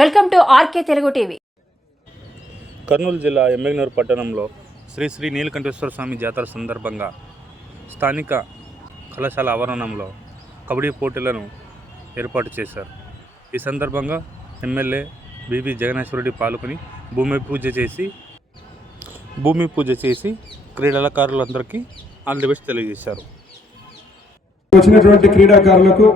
Welcome to RK Telugu TV. Kurnool జిల్లా ఎమ్మెగ్నూరు పట్టణంలో శ్రీ శ్రీ నీలకంఠేశ్వర స్వామి జాతర సందర్భంగా స్థానిక కళాశాల ఆవరణంలో కబడ్డీ పోటీలను ఏర్పాటు చేశారు. ఈ సందర్భంగా ఎమ్మెల్యే బివి జగనేశ్వరరెడ్డి పాల్గొని భూమి పూజ చేసి భూమి పూజ చేసి క్రీడాకారులందరికీ ఆల్ ది బెస్ట్ తెలియజేశారు. వచ్చినటువంటి క్రీడాకారులకు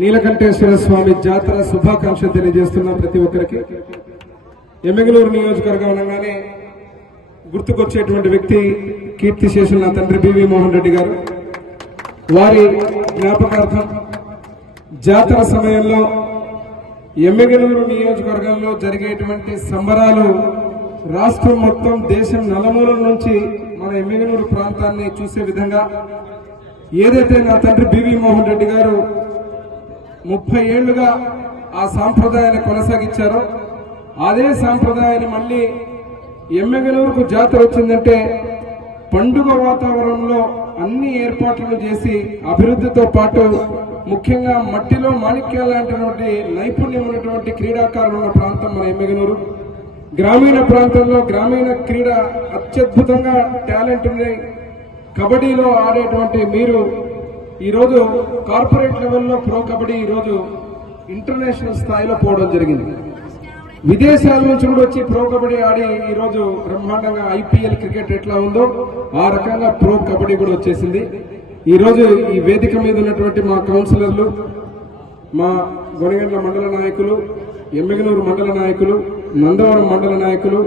నీలకంఠేశ్వర స్వామి జాతర శుభాకాంక్షలు తెలియజేస్తున్న ప్రతి ఒక్కరికి. ఎమ్మెగలూరు నియోజకవర్గం అనగానే గుర్తుకొచ్చేటువంటి వ్యక్తి కీర్తిశేషులు నా తండ్రి బివి మోహన్ రెడ్డి గారు. వారి జ్ఞాపకార్థం జాతర సమయంలో ఎమ్మెగలూరు నియోజకవర్గంలో జరిగేటువంటి సంబరాలు రాష్ట్రం మొత్తం దేశం నలుమూలల నుంచి మన ఎమ్మెగలూరు ప్రాంతాన్ని చూసే విధంగా ఏదైతే నా తండ్రి బివి మోహన్ రెడ్డి గారు ముప్పై ఏళ్ళుగా ఆ సాంప్రదాయాన్ని కొనసాగించారు. అదే సాంప్రదాయాన్ని మళ్ళీ ఎమ్మెగలూరుకు జాతర వచ్చిందంటే పండుగ వాతావరణంలో అన్ని ఏర్పాట్లను చేసి అభివృద్ధితో పాటు ముఖ్యంగా మట్టిలో మాణిక్యాలు లాంటిటువంటి నైపుణ్యం ఉన్నటువంటి క్రీడాకారులు ఉన్న ప్రాంతం మన ఎమ్మెగనూరు. గ్రామీణ ప్రాంతంలో గ్రామీణ క్రీడ అత్యద్భుతంగా టాలెంట్ ఉంది. కబడ్డీలో ఆడేటువంటి మీరు ఈరోజు కార్పొరేట్ లెవెల్లో ప్రో కబడ్డీ ఈరోజు ఇంటర్నేషనల్ స్థాయిలో పోవడం జరిగింది. విదేశాల నుంచి కూడా వచ్చి ప్రో కబడ్డీ ఆడి ఈరోజు బ్రహ్మాండంగా ఐపీఎల్ క్రికెట్ ఎట్లా ఉందో ఆ రకంగా ప్రో కబడ్డీ కూడా వచ్చేసింది. ఈరోజు ఈ వేదిక మీద ఉన్నటువంటి మా కౌన్సిలర్లు మా గొనగండ్ల మండల నాయకులు ఎమ్మెగనూరు మండల నాయకులు నందవరం మండల నాయకులు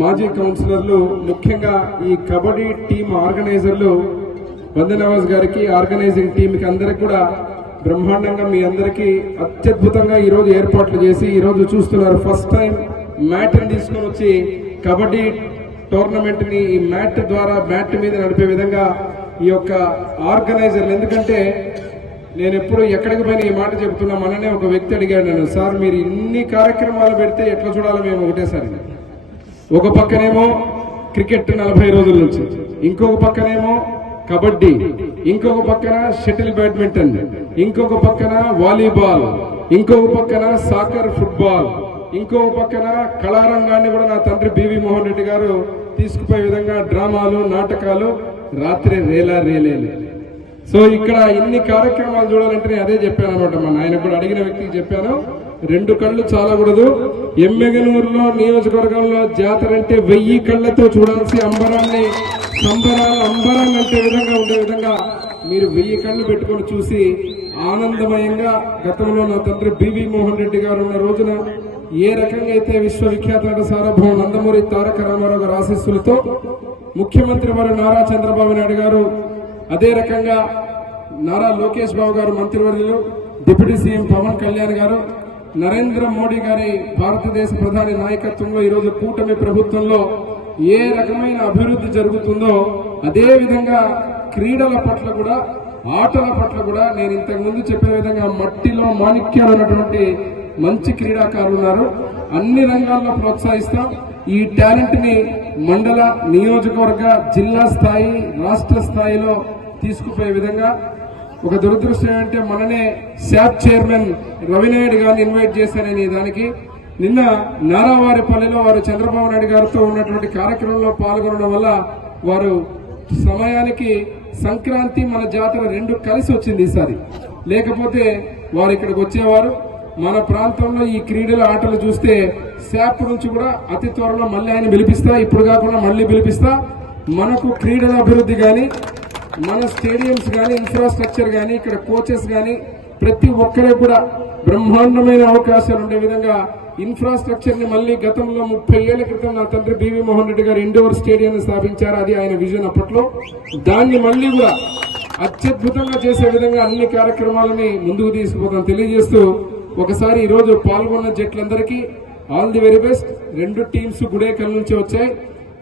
మాజీ కౌన్సిలర్లు ముఖ్యంగా ఈ కబడ్డీ టీం ఆర్గనైజర్లు వందనవాజ్ గారికి ఆర్గనైజింగ్ టీంకి అందరికి కూడా బ్రహ్మాండంగా మీ అందరికీ అత్యద్భుతంగా ఈరోజు ఏర్పాట్లు చేసి ఈరోజు చూస్తున్నారు. ఫస్ట్ టైం మ్యాట్ని తీసుకొని వచ్చి కబడ్డీ టోర్నమెంట్ని ఈ మ్యాట్ ద్వారా మ్యాట్ మీద నడిపే విధంగా ఈ యొక్క ఆర్గనైజర్లు. ఎందుకంటే నేను ఎప్పుడు ఎక్కడికి పోయినా ఈ మాట చెప్తున్నా. మననే ఒక వ్యక్తి అడిగాడు నేను సార్ మీరు ఇన్ని కార్యక్రమాలు పెడితే ఎట్లా చూడాలి మేము? ఒకటేసారి ఒక పక్కనేమో క్రికెట్ నలభై రోజుల నుంచి ఇంకొక పక్కనేమో కబడ్డీ ఇంకొక పక్కన షటిల్ బ్యాడ్మింటన్ ఇంకొక పక్కన వాలీబాల్ ఇంకొక పక్కన సాకర్ ఫుట్బాల్ ఇంకొక పక్కన కళారంగాన్ని కూడా నా తండ్రి బివి మోహన్ రెడ్డి గారు తీసుకుపోయే విధంగా డ్రామాలు నాటకాలు రాత్రి రేలా రేలేలు. సో ఇక్కడ ఇన్ని కార్యక్రమాలు చూడాలంటే నేను అదే చెప్పాను అనమాట మా నాయన కూడా అడిగిన వ్యక్తికి చెప్పాను. రెండు కళ్ళు చాలకూడదు. ఎమ్మెగనూరులో నియోజకవర్గంలో జాతర అంటే వెయ్యి కళ్ళతో చూడాల్సి అంబరాన్ని సంబరాలు అంబరాన్ని అంటే విధంగా ఉండే విధంగా మీరు వెయ్యి కళ్ళు పెట్టుకొని చూసి ఆనందమయంగా గతంలో నా తండ్రి బివి మోహన్ రెడ్డి గారు ఉన్న రోజున ఏ రకంగా అయితే విశ్వవిఖ్యాత నట నందమూరి తారక రామారావు గారి ఆశీస్సులతో ముఖ్యమంత్రి వారు నారా చంద్రబాబు నాయుడు గారు అదే రకంగా నారా లోకేష్ బాబు గారు మంత్రివర్యులు డిప్యూటీ సీఎం పవన్ కళ్యాణ్ గారు నరేంద్ర మోడీ గారి భారతదేశ ప్రధాని నాయకత్వంలో ఈరోజు కూటమి ప్రభుత్వంలో ఏ రకమైన అభివృద్ధి జరుగుతుందో అదే విధంగా క్రీడల పట్ల కూడా ఆటల పట్ల కూడా నేను ఇంతకుముందు చెప్పిన విధంగా మట్టిలో మాణిక్యాలు ఉన్నటువంటి మంచి క్రీడాకారులు ఉన్నారు. అన్ని రంగాల్లో ప్రోత్సహిస్తాం. ఈ టాలెంట్ని మండల నియోజకవర్గ జిల్లా స్థాయి రాష్ట్ర స్థాయిలో తీసుకుపోయే విధంగా ఒక దురదృష్టం ఏంటంటే మననే శాప్ చైర్మన్ రవినాయుడు గారిని ఇన్వైట్ చేశారని దానికి. నిన్న నారావారిపల్లిలో వారు చంద్రబాబు నాయుడు గారితో ఉన్నటువంటి కార్యక్రమంలో పాల్గొనడం వల్ల వారు సమయానికి సంక్రాంతి మన జాతర రెండు కలిసి వచ్చింది ఈసారి. లేకపోతే వారు ఇక్కడికి వచ్చేవారు. మన ప్రాంతంలో ఈ క్రీడల ఆటలు చూస్తే శాప్ నుంచి కూడా అతి త్వరలో మళ్ళీ ఆయన పిలిపిస్తా ఇప్పుడు కాకుండా మళ్ళీ పిలిపిస్తా. మనకు క్రీడల అభివృద్ధి కానీ మన స్టేడియంస్ కానీ ఇన్ఫ్రాస్ట్రక్చర్ కానీ ఇక్కడ కోచెస్ కానీ ప్రతి ఒక్కరే కూడా బ్రహ్మాండమైన అవకాశాలు ఉండే విధంగా ఇన్ఫ్రాస్ట్రక్చర్ని మళ్ళీ గతంలో ముప్పై ఏళ్ళ క్రితం నా తండ్రి బివి మోహన్ రెడ్డి గారు ఇండోర్ స్టేడియం స్థాపించారు. అది ఆయన విజన్ అప్పట్లో. దాన్ని మళ్ళీ కూడా అత్యద్భుతంగా చేసే విధంగా అన్ని కార్యక్రమాలని ముందుకు తీసుకుపోతాం. తెలియజేస్తూ ఒకసారి ఈ రోజు పాల్గొన్న జట్లందరికీ ఆల్ ది వెరీ బెస్ట్. రెండు టీమ్స్ గుడేకల్ నుంచి వచ్చాయి.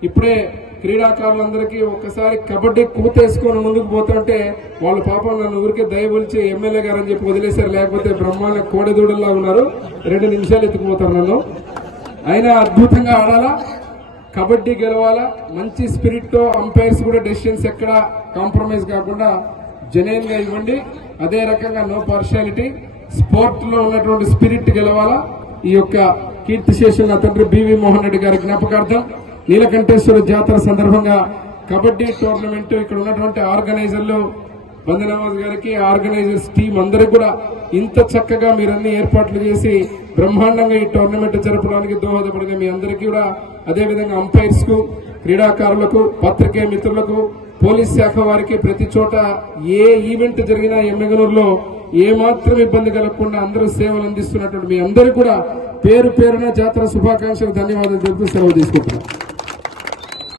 ఇప్పుడే క్రీడాకారులందరికీ ఒక్కసారి కబడ్డీ కూతేసుకొని ముందుకు పోతుంటే వాళ్ళు పాపం నన్ను ఊరికే దయబొలిచి ఎమ్మెల్యే గారు అని చెప్పి వదిలేశారు. లేకపోతే బ్రహ్మాండ కోడెదూడల్లా ఉన్నారు. రెండు నిమిషాలు ఎత్తుకుపోతారు నన్ను. అయినా అద్భుతంగా ఆడాలా? కబడ్డీ గెలవాలా? మంచి స్పిరిట్తో అంపైర్స్ కూడా డెసిషన్స్ ఎక్కడ కాంప్రమైజ్ కాకుండా జనైన్గా ఇవ్వండి. అదే రకంగా నో పార్షాలిటీ స్పోర్ట్లో ఉన్నటువంటి స్పిరిట్ గెలవాలా? ఈ యొక్క కీర్తిశేషులు నా తండ్రి బివి మోహన్ రెడ్డి గారి జ్ఞాపకార్థం నీలకంఠేశ్వర జాతర సందర్భంగా కబడ్డీ టోర్నమెంట్ ఇక్కడ ఉన్నటువంటి ఆర్గనైజర్లు బందనవాజ్ గారికి ఆర్గనైజర్స్ టీం అందరికి కూడా ఇంత చక్కగా మీరన్నీ ఏర్పాట్లు చేసి బ్రహ్మాండంగా ఈ టోర్నమెంట్ జరపడానికి దోహదపడిన మీ అందరికీ కూడా అదేవిధంగా అంపైర్స్కు క్రీడాకారులకు పత్రికే మిత్రులకు పోలీస్ శాఖ వారికి ప్రతి చోట ఏ ఈవెంట్ జరిగినా ఎమ్మెగనూరులో ఏమాత్రం ఇబ్బంది కలగకుండా అందరూ సేవలు అందిస్తున్నటువంటి మీ అందరూ కూడా పేరు పేరున జాతర శుభాకాంక్షలు ధన్యవాదాలు తెలుపుతూ సెలవు తీసుకుంటున్నాను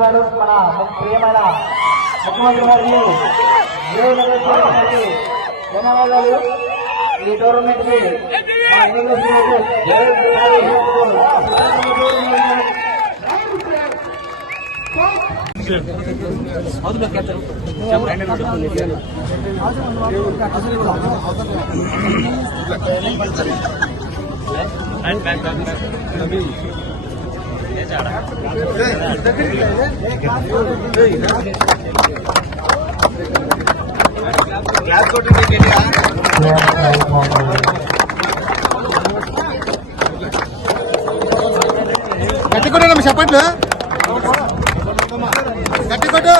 మన ప్రియమైన ముఖ్యమంత్రి గారికి ధన్యవాదాలు ఈ టోర్నమెంట్కి మా గట్టి కొట్టు చెప్పట్లు గట్టి కొట్టు